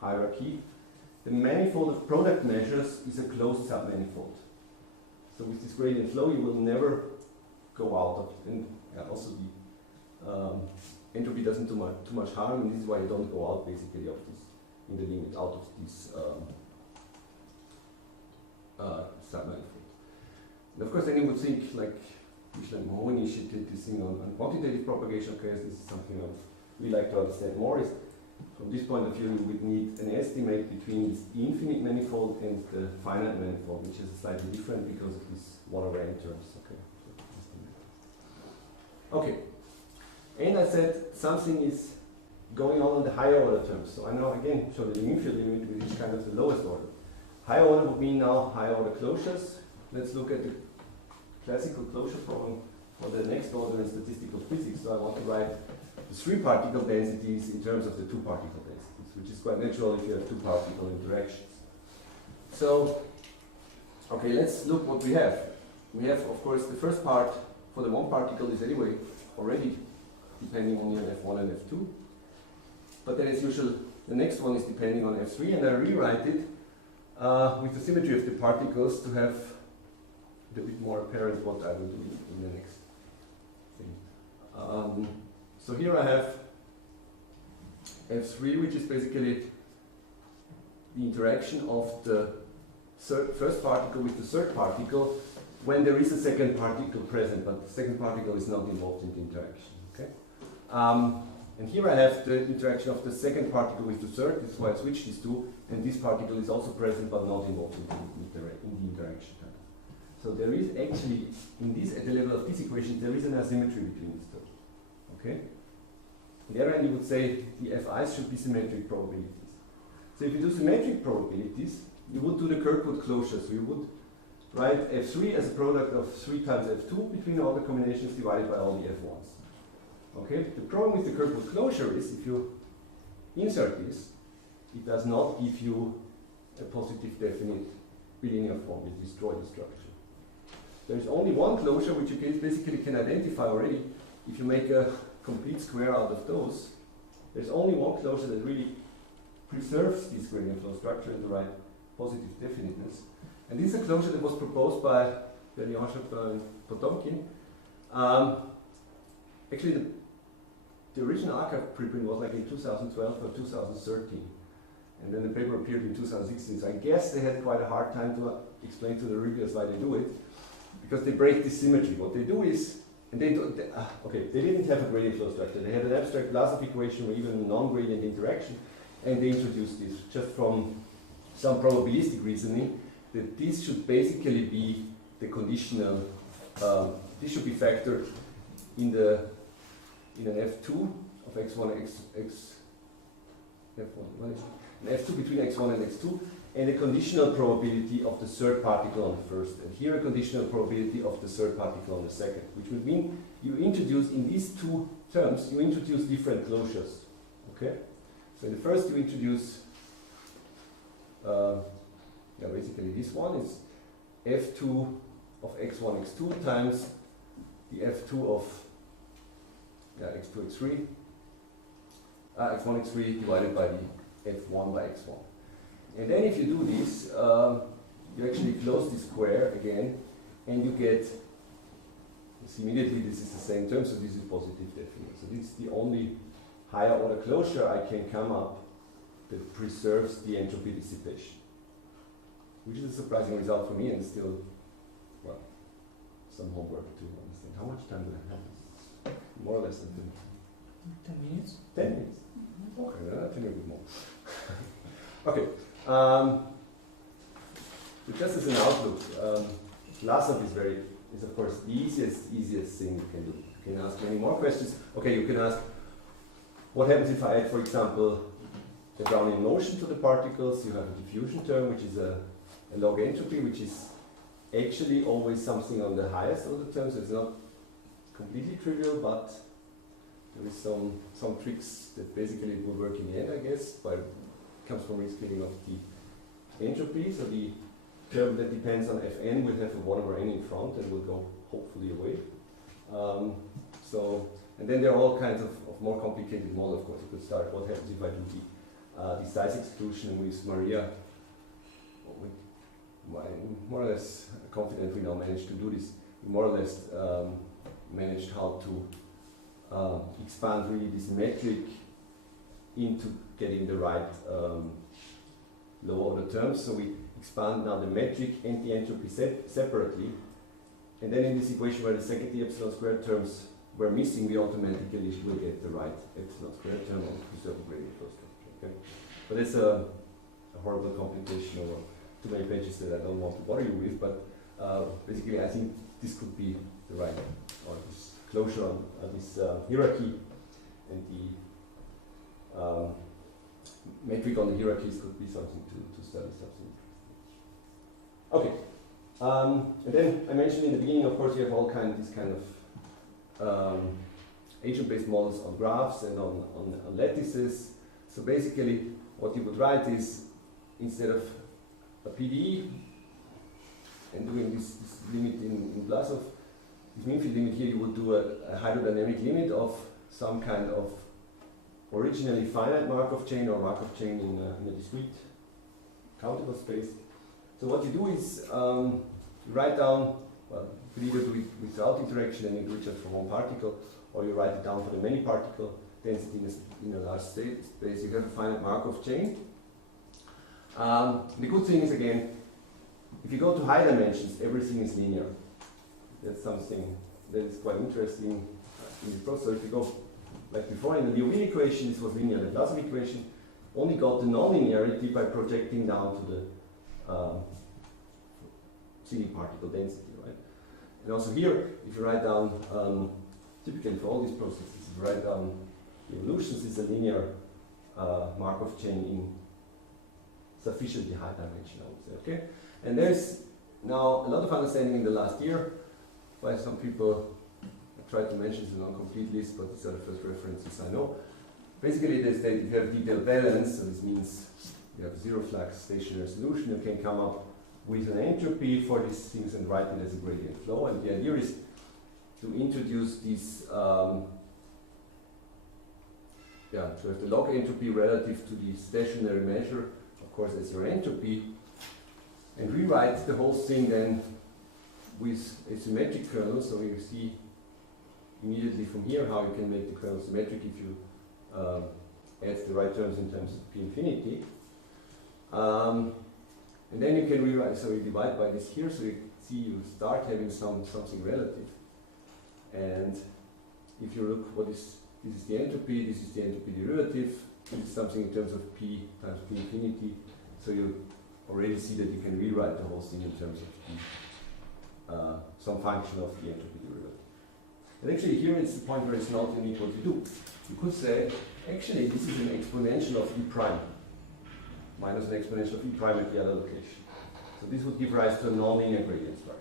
hierarchy, the manifold of product measures is a closed submanifold. So with this gradient flow, you will never go out of it. And also entropy doesn't do too much harm, and this is why you don't go out basically of this, in the limit, out of this submanifold. And of course then you would think, like Michel initiated this thing on quantitative propagation case. This is something we like to understand more. Is from this point of view, you would need an estimate between this infinite manifold and the finite manifold, which is slightly different because of this 1/n terms. Okay. And I said something is going on in the higher order terms. So I now again show the initial limit, which is kind of the lowest order. Higher order would mean now higher order closures. Let's look at the classical closure problem for the next order in statistical physics. So I want to write the 3 particle densities in terms of the 2 particle densities, which is quite natural if you have 2 particle interactions. So, okay, let's look what we have. We have, of course, the first part for the 1 particle is anyway already depending only on F1 and F2. But then as usual, the next one is depending on F3, and I rewrite it with the symmetry of the particles to have it a bit more apparent what I will do in the next thing. So here I have F3, which is basically the interaction of the first particle with the third particle when there is a second particle present, but the second particle is not involved in the interaction. Okay? And here I have the interaction of the second particle with the third. This is why I switched these two, and this particle is also present but not involved in the interaction. So there is actually, at the level of this equation, there is an asymmetry between these two. Okay? On the other hand, you would say the Fi's should be symmetric probabilities. So if you do symmetric probabilities, you would do the Kirkwood closure. So you would write F3 as a product of 3 times F2 between all the combinations divided by all the F1s. Okay? The problem with the Kirkwood closure is if you insert this, it does not give you a positive definite bilinear form. It destroys the structure. There is only one closure which you basically can identify already. If you make a complete square out of those, there's only one closure that really preserves this gradient flow structure in the right positive definiteness. And this is a closure that was proposed by diència and Potemkin. Actually, the original archive preprint was like in 2012 or 2013. And then the paper appeared in 2016. So I guess they had quite a hard time to explain to the reviewers why they do it. Because they break this symmetry. What they do is, and they didn't have a gradient flow structure. They had an abstract Vlasov equation or even a non-gradient interaction, and they introduced this just from some probabilistic reasoning that this should basically be the conditional. This should be factored in an F2 of x1 F1, an F2 between x1 and x2. And a conditional probability of the third particle on the first, and here a conditional probability of the third particle on the second, which would mean you introduce, in these two terms, you introduce different closures. Okay? So in the first you introduce, basically this one is F2 of x1, x2 times the F2 of x2, x3, x1, x3 divided by the F1 by x1. And then if you do this, you actually close the square again, and you get, immediately this is the same term, so this is positive definite. So this is the only higher order closure I can come up that preserves the entropy dissipation. Which is a surprising result for me, and still, well, some homework to understand. How much time do I have? More or less than 10 minutes. 10 minutes? Okay, then I'll tell you a bit more. Okay. So just as an outlook, Vlasov is of course the easiest thing you can do. You can ask many more questions. Okay, you can ask, what happens if I add, for example, a Brownian motion to the particles? You have a diffusion term, which is a log entropy, which is actually always something on the highest order terms. So it's not completely trivial, but there is some tricks that basically it will work in the end, I guess. Comes from rescaling of the entropy, so the term that depends on Fn will have a 1/n in front and will go hopefully away. And then there are all kinds of more complicated models, of course. You could start, what happens if I do the size exclusion with Maria? I'm more or less confident we now managed to do this. We more or less managed how to expand really this metric into getting the right lower order terms. So we expand now the metric and the entropy separately. And then in this equation where the second epsilon squared terms were missing, we automatically will get the right epsilon squared term on the certain gradient flow structure. Okay? But it's a horrible computation over too many pages that I don't want to bother you with, but basically I think this could be the right, or this closure on this hierarchy, and the metric on the hierarchies could be something to study, something interesting. Okay, and then I mentioned in the beginning, of course, you have all these kind of agent-based models on graphs and on lattices. So basically, what you would write is, instead of a PDE and doing this limit in plus of this mean field limit here, you would do a hydrodynamic limit of some kind of originally finite Markov chain or Markov chain in a discrete countable space. So what you do is you write down, well, you could either do it without interaction and you do it just for one particle, or you write it down for the many particle density in a large space. You have a finite Markov chain. The good thing is, again, if you go to high dimensions, everything is linear. That's something that is quite interesting in this process. So if you go, like before in the Liouville equation, this was linear. The Laplace equation only got the nonlinearity by projecting down to the CD particle density, right? And also here, if you write down, typically for all these processes, if you write down the evolutions, is a linear Markov chain in sufficiently high dimension, I would say, okay? And there's now a lot of understanding in the last year by some people. I tried to mention this in a non-complete list, but these are the first references I know. Basically, they state if you have detailed balance, so this means you have a zero flux stationary solution, you can come up with an entropy for these things and write it as a gradient flow. And the idea is to introduce this, to have the log entropy relative to the stationary measure, of course, as your entropy, and rewrite the whole thing then with a symmetric kernel. So you see immediately from here how you can make the kernel symmetric if you add the right terms in terms of p infinity. And then you can rewrite, so you divide by this here, so you see you start having something relative. And if you look, this is the entropy, this is the entropy derivative, this is something in terms of p times p infinity, so you already see that you can rewrite the whole thing in terms of some function of the entropy derivative. And actually here it's the point where it's not unique what you do. You could say, actually this is an exponential of e prime minus an exponential of e prime at the other location. So this would give rise to a nonlinear gradient structure.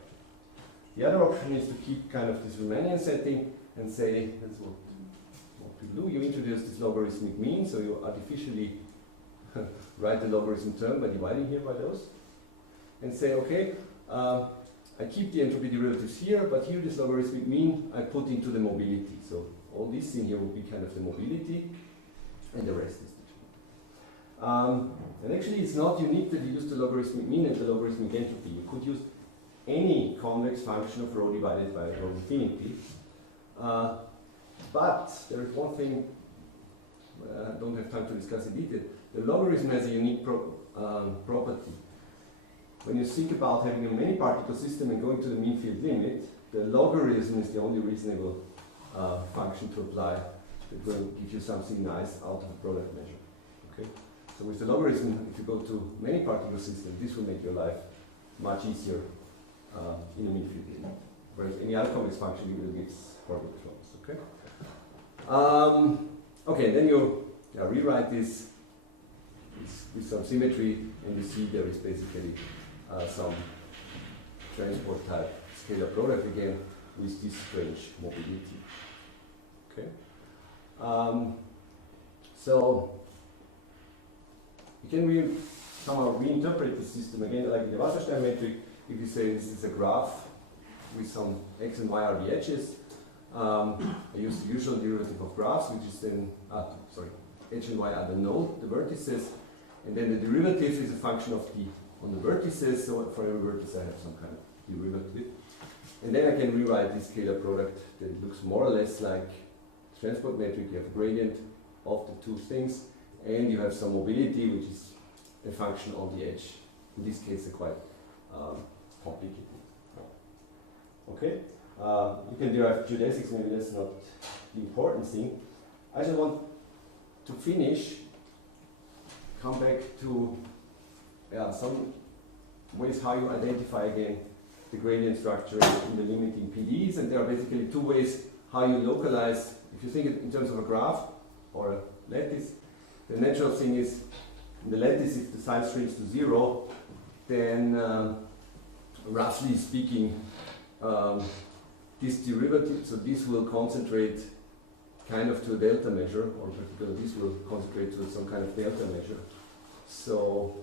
The other option is to keep kind of this Riemannian setting and say, that's what you do. You introduce this logarithmic mean, so you artificially write the logarithm term by dividing here by those, and say, okay, I keep the entropy derivatives here, but here this logarithmic mean I put into the mobility. So all this in here will be kind of the mobility, and the rest is the and actually it's not unique that you use the logarithmic mean and the logarithmic entropy. You could use any convex function of rho divided by rho infinity. But there is one thing, I don't have time to discuss in detail. The logarithm has a unique property. When you think about having a many particle system and going to the mean field limit, the logarithm is the only reasonable function to apply that will give you something nice out of a product measure. Okay? So with the logarithm, if you go to many particle system, this will make your life much easier in a mean field limit. Whereas any other convex function, you will get horrible close. Okay? Okay, then you rewrite this with some symmetry, and you see there is basically some transport type scalar product again with this strange mobility. Okay, so you can somehow reinterpret the system again, like the Wasserstein metric. If you say this is a graph with some x and y are the edges, I use the usual derivative of graphs, which is then h and y are the node, the vertices, and then the derivative is a function of on the vertices. So for every vertex I have some kind of derivative, and then I can rewrite this scalar product that looks more or less like transport metric, you have a gradient of the two things, and you have some mobility, which is a function on the edge. In this case, a quite complicated. Okay, you can derive geodesics, maybe that's not the important thing. I just want to finish, come back to some ways how you identify again the gradient structure in the limiting PDEs, and there are basically two ways how you localize. If you think it in terms of a graph or a lattice, the natural thing is in the lattice, if the size shrinks to 0, then roughly speaking, this derivative, so this will concentrate kind of to a delta measure, or in particular this will concentrate to some kind of delta measure. So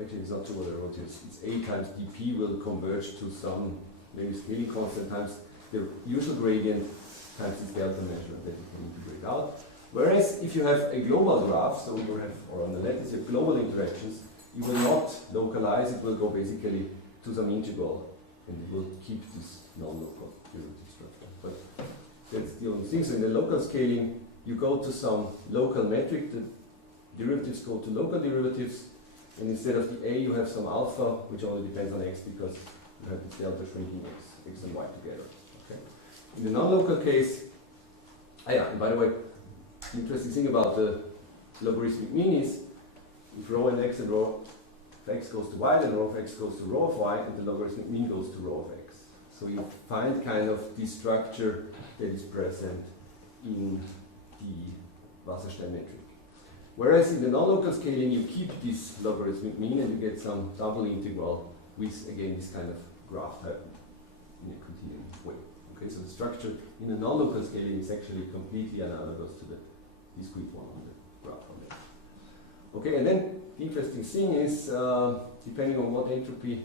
actually it's not sure what I wrote here, it's A times dp will converge to some maybe scaling constant times the usual gradient times this delta measure that you can integrate out. Whereas if you have a global graph, so you have, or on the lattice you have global interactions, you will not localize, it will go basically to some integral, and it will keep this non-local derivative structure. But that's the only thing. So in the local scaling, you go to some local metric, the derivatives go to local derivatives, and instead of the A, you have some alpha, which only depends on x because you have this delta shrinking x and y together. Okay. In the non-local case, and by the way, the interesting thing about the logarithmic mean is if rho and x and rho of x goes to y, then rho of x goes to rho of y, and the logarithmic mean goes to rho of x. So you find kind of this structure that is present in the Wasserstein metric. Whereas in the non-local scaling, you keep this logarithmic mean and you get some double integral with, again, this kind of graph type in a continuum way. Okay, so the structure in the non-local scaling is actually completely analogous to the discrete one on the graph on there. Okay, and then the interesting thing is, depending on what entropy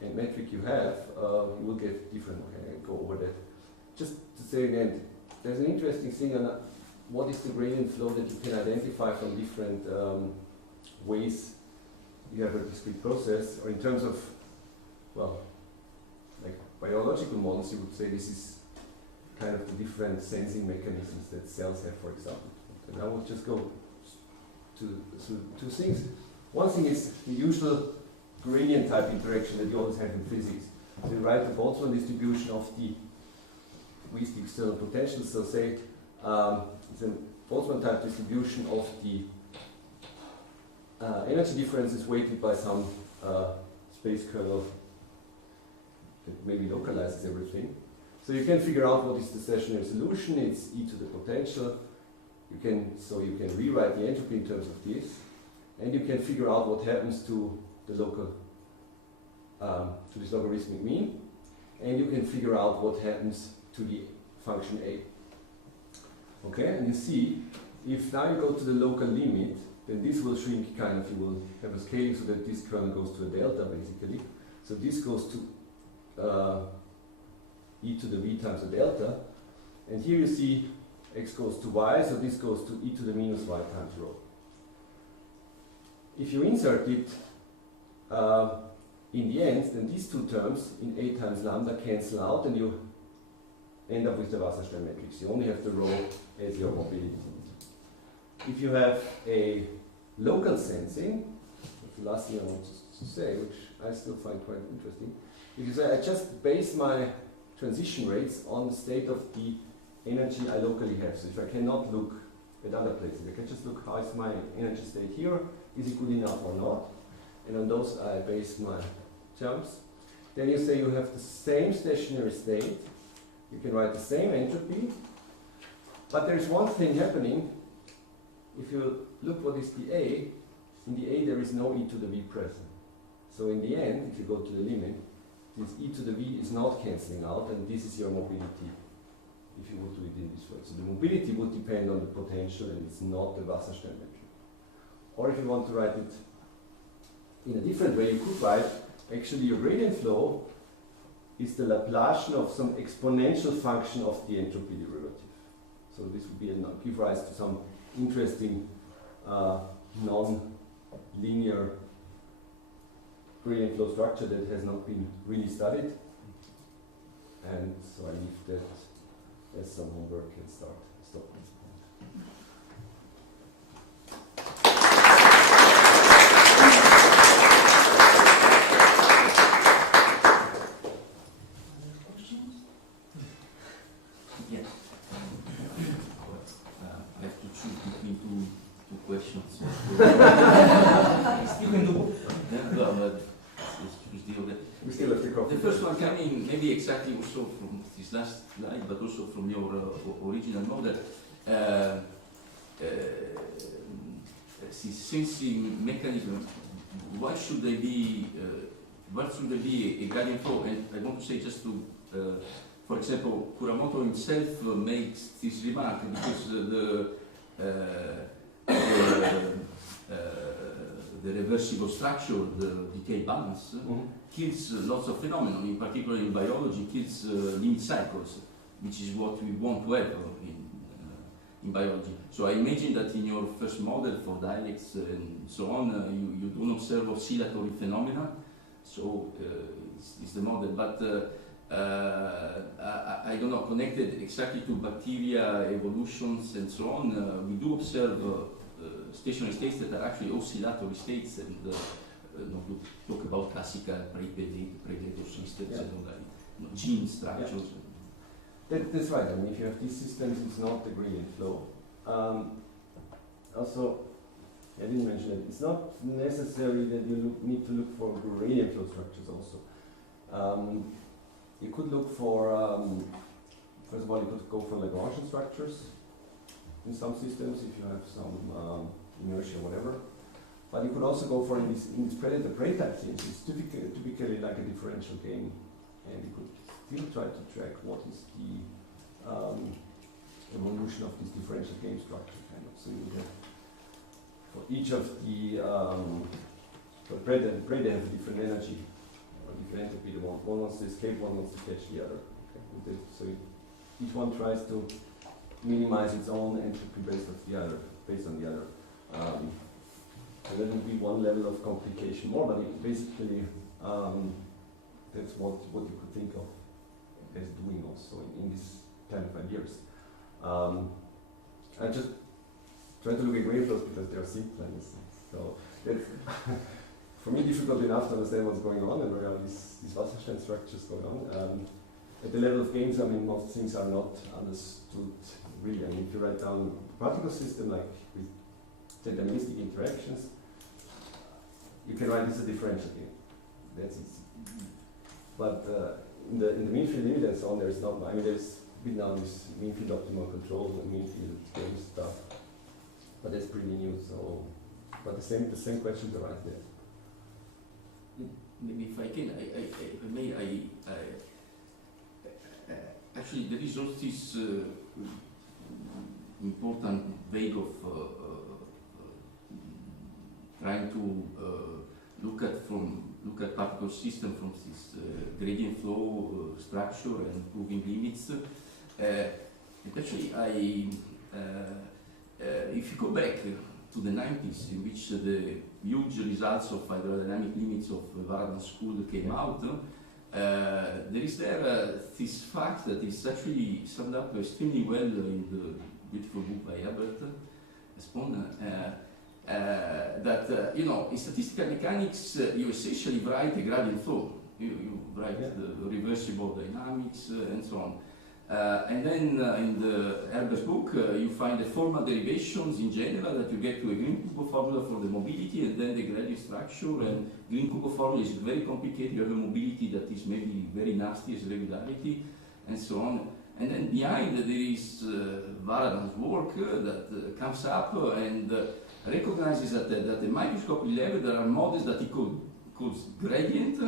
and metric you have, you will get different. Okay, I'll go over that. Just to say again, there's an interesting thing on what is the gradient flow that you can identify from different ways you have a discrete process, or in terms of, well, like biological models, you would say this is kind of the different sensing mechanisms that cells have, for example. And I will just go to two things. One thing is the usual gradient type interaction that you always have in physics. So you write the Boltzmann distribution of the with the external potential. So say it's a Boltzmann type distribution of the energy differences weighted by some space kernel that maybe localizes everything. So you can figure out what is the stationary solution. It's e to the potential. You can rewrite the entropy in terms of this, and you can figure out what happens to the local to this logarithmic mean, and you can figure out what happens to the function a. Okay, and you see, if now you go to the local limit, then this will shrink kind of, you will have a scaling so that this kernel goes to a delta basically. So this goes to e to the v times a delta, and here you see x goes to y, so this goes to e to the minus y times rho. If you insert it in the end, then these two terms in a times lambda cancel out, and you end up with the Wasserstein matrix. You only have the rho as your mobility. If you have a local sensing, that's the last thing I want to say, which I still find quite interesting, because I just base my transition rates on the state of the energy I locally have. So if I cannot look at other places, I can just look how is my energy state here, is it good enough or not, and on those I base my terms. Then you say you have the same stationary state, you can write the same entropy, but there is one thing happening. If you look what is the A, in the A there is no e to the v present. So in the end, if you go to the limit, this e to the v is not cancelling out, and this is your mobility, if you would do it in this way. So the mobility would depend on the potential, and it's not the Wasserstein metric. Or if you want to write it in a different way, you could write, actually your gradient flow is the Laplacian of some exponential function of the entropy derivative. So this would be give rise to some interesting non-linear gradient flow structure that has not been really studied. And so I leave that as some homework and stop this point. Yes. I have to choose between two questions. You can do. Yeah, well, but let's choose the other. We still have to go. The first one coming maybe exactly also from this last slide, but also from your original model. This sensing mechanism, why should they be? What should there be a gradient flow? And I want to say just to, for example, Kuramoto himself makes this remark because the reversible structure, the decay balance, kills lots of phenomena, in particular in biology, kills limit cycles, which is what we want to have in biology. So I imagine that in your first model for dialects and so on, you don't observe oscillatory phenomena, so it's the model. But I don't know, connected exactly to bacteria evolutions and so on, we do observe stationary states that are actually oscillatory states, and not to talk about classical predator systems and all that, gene structures. Yeah. That's right. I mean, if you have these systems, it's not the gradient flow. Also, I didn't mention it. It's not necessary that you need to look for gradient flow structures. Also, you could look for. First of all, you could go for Lagrangian structures in some systems if you have some inertia, whatever. But you could also go for in this predator-prey type things. It's typically like a differential game, and you could still try to track what is the evolution of this differential game structure, kind of. So you have for each of the for predator, they have a different energy or different entropy. One wants to escape, one wants to catch the other. Okay. So each one tries to minimize its own entropy based on the other. And that would be one level of complication more, but basically that's what you could think of as doing also in these 10-5 years. I just try to look at gradient flows because they are simple, so it's for me difficult enough to understand what's going on and where are these Wasserstein structures going on. At the level of games, I mean, most things are not understood really. I mean, if you write down a particle system like with deterministic interactions, you can write this as a differential game. That's easy. But in the mean field limit and so on, there's not. I mean, there's been now this mean field optimal control and mean field game stuff, but that's pretty new. So, but the same questions arise there. Maybe if I can, actually there is also this important way of trying to look at particle system from this gradient flow structure and proving limits. And actually, if you go back to the 90s, in which the huge results of hydrodynamic limits of Varadan's school came out, there is this fact that is actually summed up extremely well in the beautiful book by Herbert Spohn, that in statistical mechanics you essentially write a gradient flow. You write the reversible dynamics and so on. And then in the Herbert's book, you find the formal derivations in general that you get to a Green-Kubo formula for the mobility and then the gradient structure. And Green-Kubo formula is very complicated. You have a mobility that is maybe very nasty as regularity and so on. And then behind there is Varadan's work that comes up and recognizes that at the microscopic level there are models that he calls gradient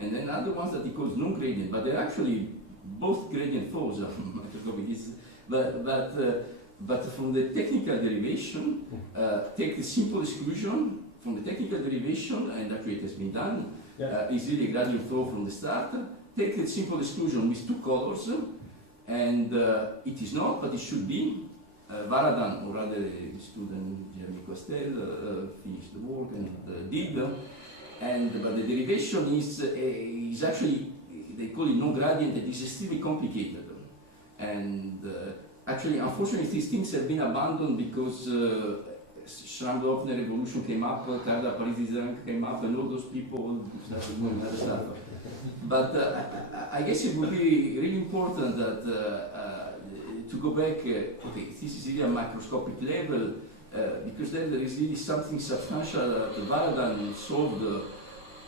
and then other ones that he calls non-gradient, but they're actually both gradient flows are microscopic. But from the technical derivation, take the simple exclusion from the technical derivation, and actually it has been done, is really a gradient flow from the start. Take the simple exclusion with two colors, and it is not, but it should be. Varadan, or rather the student Jeremy Costel, finished the work and did, but the derivation is actually, they call it non-gradient, it is extremely complicated. And actually, unfortunately, these things have been abandoned because Schramm-Dopner revolution came up, Carla Parisi came up, and all those people started doing other stuff. But I guess it would be really important that to go back, okay, this is really a macroscopic level, because then there is really something substantial that Baradan solved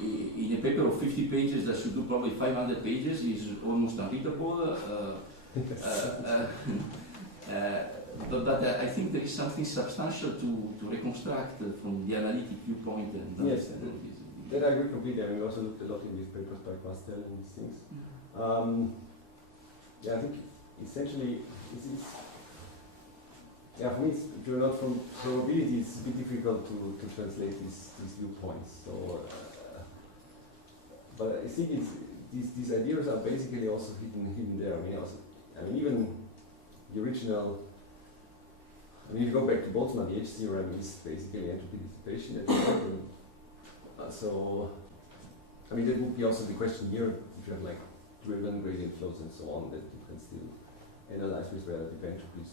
in a paper of 50 pages that should do probably 500 pages, is almost unreadable. But I think there is something substantial to reconstruct from the analytic viewpoint and Yes, understand all this. that I agree completely. I mean, we also looked a lot in these papers by Pastel and these things. Yeah, I think essentially, yeah, for me, if you're not from probability, it's a bit difficult to translate these viewpoints. So, but I think these ideas are basically also hidden there. I mean, even the original. I mean, if you go back to Boltzmann, the H theorem is basically entropy dissipation. So, I mean, that would be also the question here. If you have like driven gradient flows and so on, that you can still analyze with relative entropies.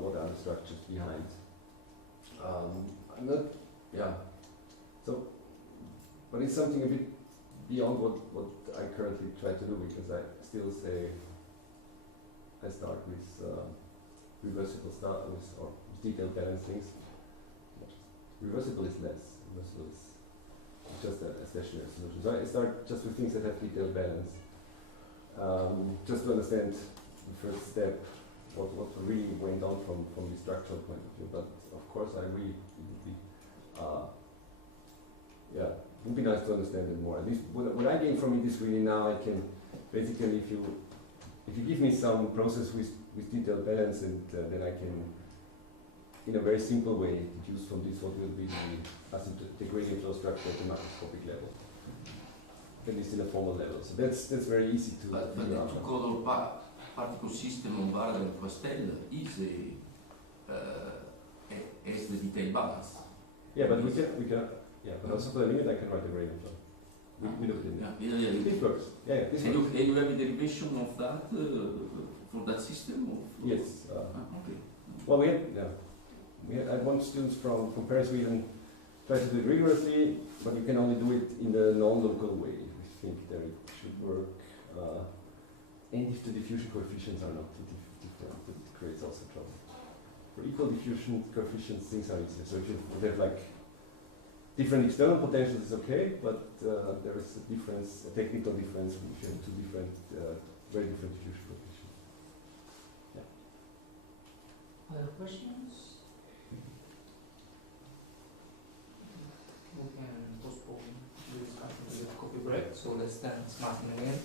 What are the structures behind? I'm not, yeah. So, but it's something a bit beyond what I currently try to do, because I still say I start with reversible stuff or detailed balance things. Reversible is less. Reversible is just a stationary solution. So I start just with things that have detailed balance. Just to understand the first step, what really went on from the structural point of view. But of course, I agree. It would be, yeah, it would be nice to understand it more. At least what I gain from it is really now I can basically, if you give me some process with detailed balance, and then I can, in a very simple way, deduce from this what will be the gradient flow structure at the macroscopic level, at least in a formal level. So that's very easy to. But the two-color particle system on Baradan and Pastel is has the detailed balance. Yeah, but we can. Yeah, but also for the limit, I can write the gradient flow. We looked in it. Yeah. It works. Yeah, this And works. you have a derivation of that for that system? Yes. Okay. Well, I want students from Paris. We even try to do it rigorously, but you can only do it in the non-local way. We think that it should work. And if the diffusion coefficients are not different, it creates also trouble. For equal diffusion coefficients, things are easier. So if you have like different external potentials, is okay, but there is a difference, a technical difference, if you have two different, very different diffusion coefficients. Other questions? We can postpone the discussion with coffee break, so let's thank Martin again.